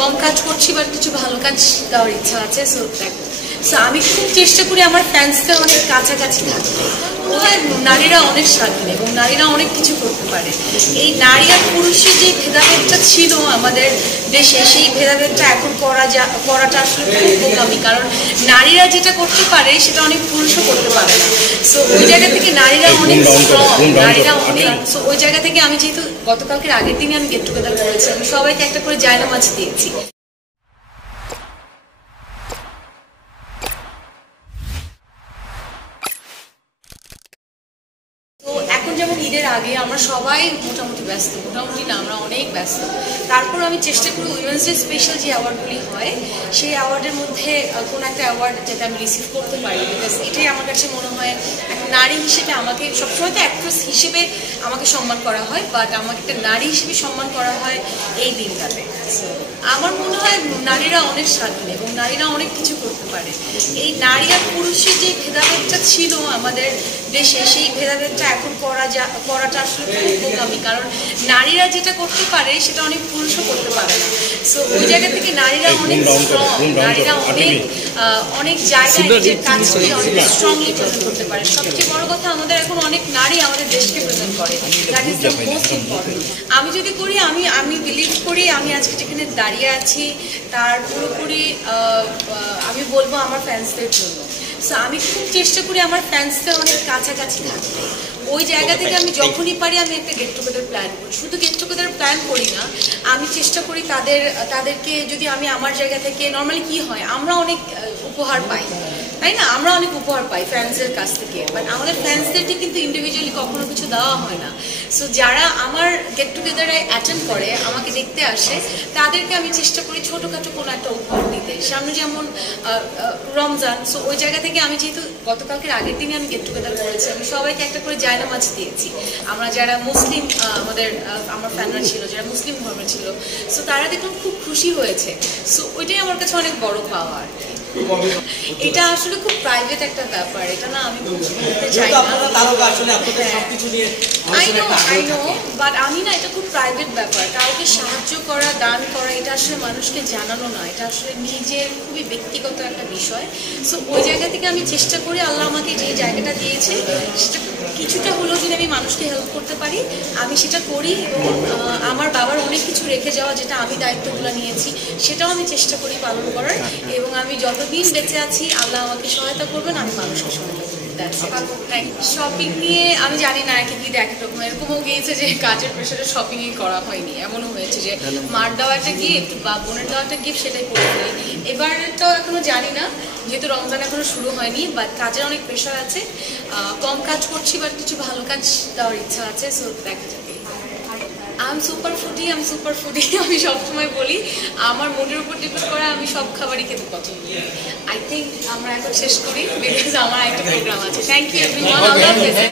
কম কাজ করছি বাট কিছু ভালো কাজ দেওয়ার ইচ্ছা আছে। সো সো আমি খুব চেষ্টা করি আমার ফ্যান্সদের অনেক কাছাকাছি থাকতে। নারীরা অনেক স্বাধীন এবং নারীরা অনেক কিছু করতে পারে। এই নারী আর পুরুষের যে ভেদাভেদটা ছিল আমাদের দেশে, সেই ভেদাভেদটা এখন করাটা আসলে খুব বোকামি, কারণ নারীরা যেটা করতে পারে সেটা অনেক পুরুষও করতে পারে না। সো ওই জায়গা থেকে নারীরা অনেক স্ট্রং, নারীরা অনেক। সো ওই জায়গা থেকে আমি যেহেতু গতকালকের আগের দিনে আমি গেট টুগেদার করেছি, আমি সবাইকে একটা করে জায়নামাজ দিয়েছি। তো এখন যেমন ঈদের আগে আমরা সবাই মোটামুটি ব্যস্ত, মোটামুটি না আমরা অনেক ব্যস্ত। তারপর আমি চেষ্টা করি উইমেন্স ডে স্পেশাল যে অ্যাওয়ার্ডগুলি হয় সেই অ্যাওয়ার্ডের মধ্যে কোনো একটা অ্যাওয়ার্ড যাতে আমি রিসিভ করতে পারি, বিকজ এটাই আমার কাছে মনে হয় একটা নারী হিসেবে আমাকে সবসময় তো অ্যাক্ট্রেস হিসেবে আমাকে সম্মান করা হয়, বাট আমাকে একটা নারী হিসেবে সম্মান করা হয় এই দিনটাতে। আমার মনে হয় নারীরা অনেক স্বাধীন এবং নারীরা অনেক কিছু করতে পারে। এই নারী আর পুরুষের যে ভেদাভেদটা ছিল আমাদের দেশে, সেই ভেদাভেদটা এখন করাটা আসলে খুব বোকামি, কারণ নারীরা যেটা করতে পারে সেটা অনেক পুরুষও করতে পারে না। সো ওই জায়গা থেকে নারীরা অনেক স্ট্রং, নারীরা অনেক জায়গায় নিজের কাজকে অনেক স্ট্রংলি প্রেজেন্ট করতে পারে। সবচেয়ে বড় কথা, আমাদের এখন অনেক নারী আমাদের দেশকে প্রেজেন্ট করে, that is the most important. আমি যদি করি, আমি বিলিভ করি আমি আজকে যেখানে দাঁড়িয়ে আছি তার পুরোপুরি আমি বলবো আমার ফ্যান্সদের জন্য। সো আমি খুব চেষ্টা করি আমার ফ্যান্সদের অনেক কাছাকাছি থাকতে। ওই জায়গা থেকে আমি যখনই পারি আমি একটা গেট টুগেদার প্ল্যান করি। শুধু গেট টুগেদার প্ল্যান করি না, আমি চেষ্টা করি তাদেরকে, যদি আমি আমার জায়গা থেকে, নর্মালি কি হয় আমরা অনেক উপহার পাই, তাই না? আমরা অনেক উপহার পাই ফ্যান্সদের কাছ থেকে, বাট আমাদের ফ্যান্সদেরকে কিন্তু ইন্ডিভিজুয়ালি কখনো কিছু দেওয়া হয় না। সো যারা আমার গেট টুগেদারে অ্যাটেন্ড করে, আমাকে দেখতে আসে, তাদেরকে আমি চেষ্টা করি ছোটোখাটো কোনো একটা উপহার দিতে। সামনে যেমন রমজান, সো ওই জায়গা থেকে আমি যেহেতু গতকালকের আগের দিনে আমি গেট টুগেদার করেছি, আমি সবাইকে একটা করে জায়নামাজ দিয়েছি। আমরা যারা মুসলিম, আমার ফ্যানরা ছিল যারা মুসলিম ধর্মের ছিল, সো তারা দেখলাম খুব খুশি হয়েছে। সো ওইটাই আমার কাছে অনেক বড় পাওয়া আর কি। এটা আসলে খুব প্রাইভেট একটা ব্যাপার, এটা না আমি বলতে চাই না। আই নো, বাট আমি না, এটা খুব প্রাইভেট ব্যাপার। কাউকে সাহায্য করা, দান করা, এটা আসলে মানুষকে জানানো না, এটা আসলে নিজের খুবই ব্যক্তিগত একটা বিষয়। সো ওই জায়গা থেকে আমি চেষ্টা করি, আল্লাহ আমাকে যে জায়গাটা দিয়েছে সেটা কিছুটা হলেও যদি আমি মানুষকে হেল্প করতে পারি আমি সেটা করি। এবং আমার বাবার অনেক কিছু রেখে যাওয়া, যেটা আমি দায়িত্বগুলো নিয়েছি, সেটাও আমি চেষ্টা করি পালন করার। এবং আমি যতদিন বেঁচে আছি আল্লাহ আমাকে সহায়তা করবেন, আমি মানুষকে সহায়তা করবো। শপিং নিয়ে আমি জানি না, এক এক ঈদ এক এক রকম। এরকমও গিয়েছে যে কাজের প্রেশারে শপিংই করা হয়নি, এমনও হয়েছে যে মার দেওয়া একটা গিফট বা বোনের দেওয়া একটা গিফট সেটাই করে ফেলি। এবারটাও এখনো জানি না, যেহেতু রমজান এখনো শুরু হয়নি, বাট কাজের অনেক প্রেশার আছে। কম কাজ করছি বাট কিছু ভালো কাজ দেওয়ার ইচ্ছা আছে। সো দেখা যাবে। আমি সুপার ফুডি। আমি সবসময় বলি আমার মনের উপর ডিপেন্ড করে, আমি সব খাবারই খেতে পছন্দ করি। আই থিঙ্ক আমরা এখন শেষ করি, বিকজ আমার একটা প্রোগ্রাম আছে। Thank you everyone. আল্লাহ হাফেজ।